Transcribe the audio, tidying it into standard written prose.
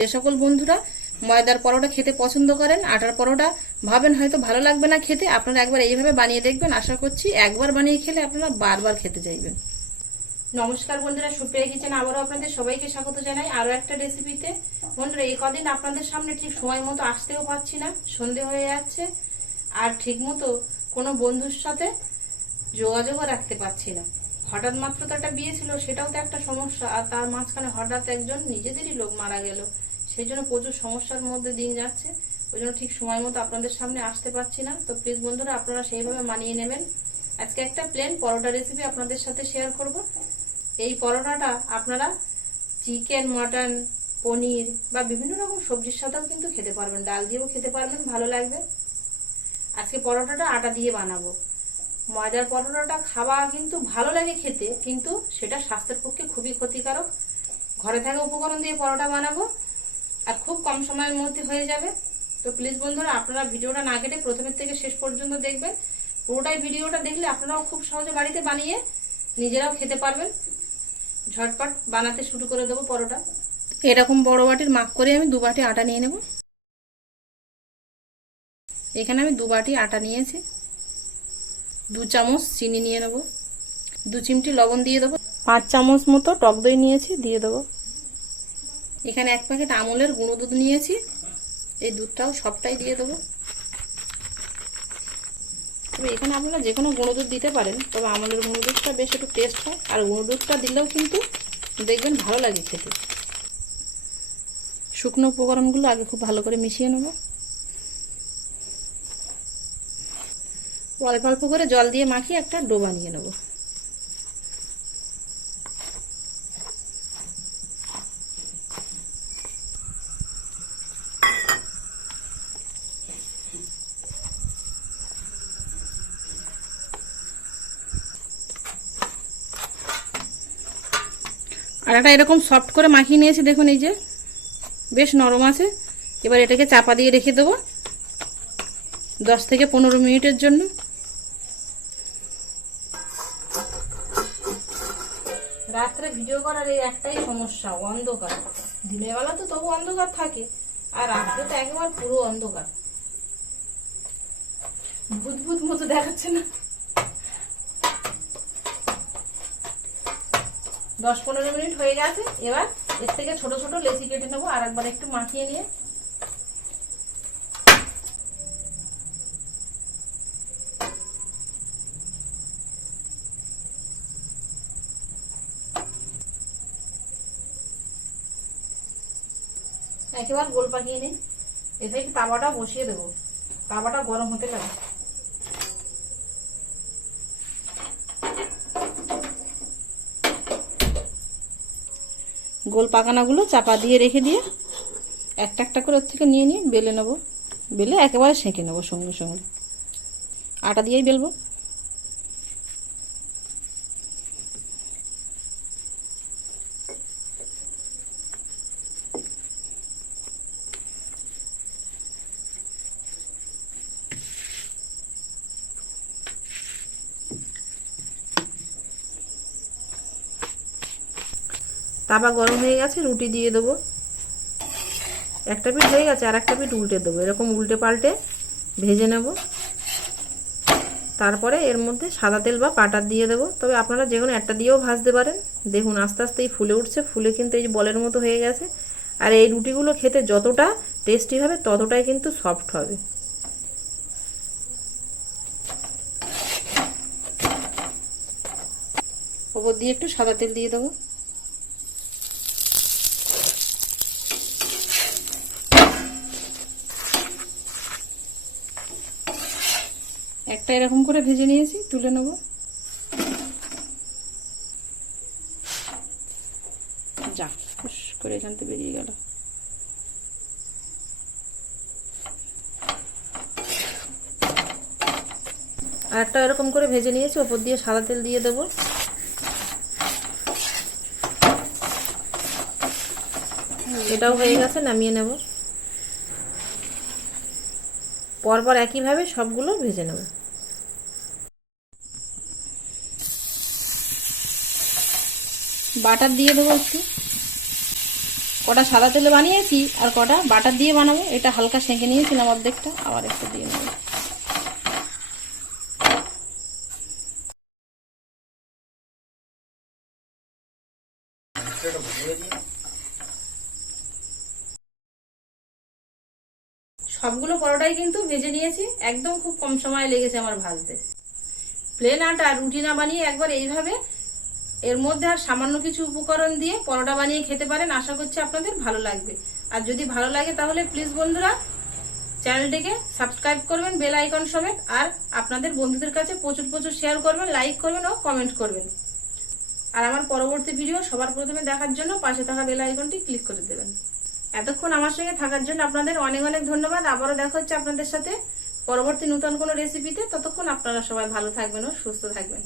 যে সকল বন্ধুরা ময়দার পরোটা খেতে পছন্দ করেন, আটার পরোটা ভাবেন হয়তো ভালো লাগবে না খেতে, আপনারা একবার এইভাবে বানিয়ে দেখবেন। আশা করছি একবার বানিয়ে খেলে আপনারা বারবার খেতে চাইবেন। নমস্কার বন্ধুরা, সুপ্রিয়া কিচেন আবারও আপনাদের সবাইকে স্বাগত জানাই আরো একটা রেসিপিতে। বন্ধুরা, এই কদিন আপনাদের সামনে ঠিক সময় মতো আসতেও পারছি না, সন্ধে হয়ে যাচ্ছে, আর ঠিক মতো কোনো বন্ধুর সাথে যোগাযোগও রাখতে পারছি না। হঠাৎ মাত্র তো একটা বিয়ে ছিল, সেটাও তো একটা সমস্যা, আর তার মাঝখানে হঠাৎ একজন নিজেদেরই লোক মারা গেল, সেই জন্য প্রচুর সমস্যার মধ্যে দিন যাচ্ছে। ওই জন্য ঠিক সময় মতো আপনাদের সামনে আসতে পারছি না। তো প্লিজ বন্ধুরা, আপনারা সেইভাবে মানিয়ে নেবেন। আজকে একটা প্লেন পরোটা রেসিপি আপনাদের সাথে শেয়ার করব। এই পরোটাটা আপনারা চিকেন, মটন, পনির বা বিভিন্ন রকম সবজির সাথেও কিন্তু খেতে পারবেন, ডাল দিয়েও খেতে পারবেন, ভালো লাগবে। আজকে পরোটাটা আটা দিয়ে বানাবো। ময়দার পরোটাটা খাওয়া কিন্তু ভালো লাগে খেতে, কিন্তু সেটা স্বাস্থ্যের পক্ষে খুবই ক্ষতিকারক। ঘরে থাকা উপকরণ দিয়ে পরোটা বানাবো আর খুব কম সময়ের মধ্যে হয়ে যাবে। তো প্লিজ বন্ধুরা, আপনারা ভিডিওটা না কেটে প্রথমের থেকে শেষ পর্যন্ত দেখবেন। পুরোটাই ভিডিওটা দেখলে আপনারাও খুব সহজে বাড়িতে বানিয়ে নিজেরাও খেতে পারবেন। ঝটপট বানাতে শুরু করে দেবো পরোটা। এরকম বড় বাটির মাপ করে আমি 2 বাটি আটা নিয়ে নেব। এখানে আমি 2 বাটি আটা নিয়েছি। 2 চামচ চিনি নিয়ে নেব, 2 চিমটি লবণ দিয়ে দেবো, 5 চামচ মতো টক দই নিয়েছি, দিয়ে দেবো। এখানে 1 প্যাকেট আমুলের গুঁড়ো দুধ নিয়েছি, এই দুধটাও সবটাই দিয়ে দেবো। তবে এখানে আপনারা যে কোনো গুঁড়ো দুধ দিতে পারেন, তবে আমুলের গুঁড়ো দুধটা বেশ একটু টেস্ট হয়, আর গুঁড়ো দুধটা দিলেও কিন্তু দেখবেন ভালো লাগে খেতে। শুকনো উপকরণগুলো আগে খুব ভালো করে মিশিয়ে নেব। অল্প অল্প করে জল দিয়ে মাখিয়ে একটা ডো বানিয়ে নেব। আটাটা এরকম সফট করে মাখিয়ে নিয়েছি, দেখুন এই যে বেশ নরম আছে। এবার এটাকে চাপা দিয়ে রেখে দেবো 10 থেকে 15 মিনিটের জন্য। রাত্রে ভিডিও করার এই একটাই সমস্যা, অন্ধকার। দিনের বেলা তো তবু অন্ধকার থাকে, আর রাত্রে তো একেবারে পুরো অন্ধকার, ভূত ভূত মতো দেখাচ্ছে না। 10-15 মিনিট হয়ে গেছে। এবার এর থেকে ছোট ছোট লেচি কেটে নেবো, আর একবার একটু মাখিয়ে নিয়ে। একেবারে গোল পাকিয়ে নিই। এতে একটু তাওয়াটা বসিয়ে দেবো, তাওয়াটা গরম হতে লাগে। গোল পাকানাগুলো চাপা দিয়ে রেখে দিয়ে একটা একটা করে ওর থেকে নিয়ে নিয়ে বেলে নেবো। বেলে একেবারে সেঁকে নেবো সঙ্গে সঙ্গে, আটা দিয়েই বেলবো। তাওয়া গরম হয়ে গেছে, রুটি দিয়ে দেবো। একটা পিঠ হয়ে গেছে, আর একটা পিঠ উল্টে দেবো। এরকম উল্টে পাল্টে ভেজে নেব। তারপরে এর মধ্যে সাদা তেল বা বাটার দিয়ে দেবো। তবে আপনারা যে কোনো একটা দিয়েও ভাজতে পারেন। দেখুন আস্তে আস্তেই ফুলে উঠছে, ফুলে কিন্তু এই যে বলের মতো হয়ে গেছে। আর এই রুটিগুলো খেতে যতটা টেস্টি হবে ততটাই কিন্তু সফট হবে। ওপর দিয়ে একটু সাদা তেল দিয়ে দেবো। একটা এরকম করে ভেজে নিয়েছি, তুলে নেব। যা খুশ করে এখান থেকে বেরিয়ে গেল। আর একটা এরকম করে ভেজে নিয়েছি, ওপর দিয়ে সাদা তেল দিয়ে দেব। এটাও হয়ে গেছে, নামিয়ে নেব। পরপর একইভাবে সবগুলো ভেজে নেব। বাটার দিয়ে দেবো একটু। কটা সাদা তেলে বানিয়েছি আর কটা বাটার দিয়ে বানাবো। এটা হালকা সেঁকে নিয়েছিলাম অর্ধেকটা, আবার একটু দিয়ে নেব। সবগুলো পরোটাই কিন্তু ভেজে নিয়েছি, একদম খুব কম সময় লেগেছে আমার ভাজতে। প্লেন আটা রুটি না বানিয়ে একবার এইভাবে এর মধ্যে আর সামান্য কিছু উপকরণ দিয়ে পরোটা বানিয়ে খেতে পারেন। আশা করছি আপনাদের ভালো লাগবে। আর যদি ভালো লাগে তাহলে প্লিজ বন্ধুরা চ্যানেলটিকে সাবস্ক্রাইব করবেন বেল আইকন সমেত, আর আপনাদের বন্ধুদের কাছে প্রচুর প্রচুর শেয়ার করবেন, লাইক করবেন ও কমেন্ট করবেন। আর আমার পরবর্তী ভিডিও সবার প্রথমে দেখার জন্য পাশে থাকা বেল আইকনটি ক্লিক করে দেবেন। এতক্ষণ আমার সঙ্গে থাকার জন্য আপনাদের অনেক অনেক ধন্যবাদ। আবারও দেখা হচ্ছে আপনাদের সাথে পরবর্তী নতুন কোনো রেসিপিতে। ততক্ষণ আপনারা সবাই ভালো থাকবেন ও সুস্থ থাকবেন।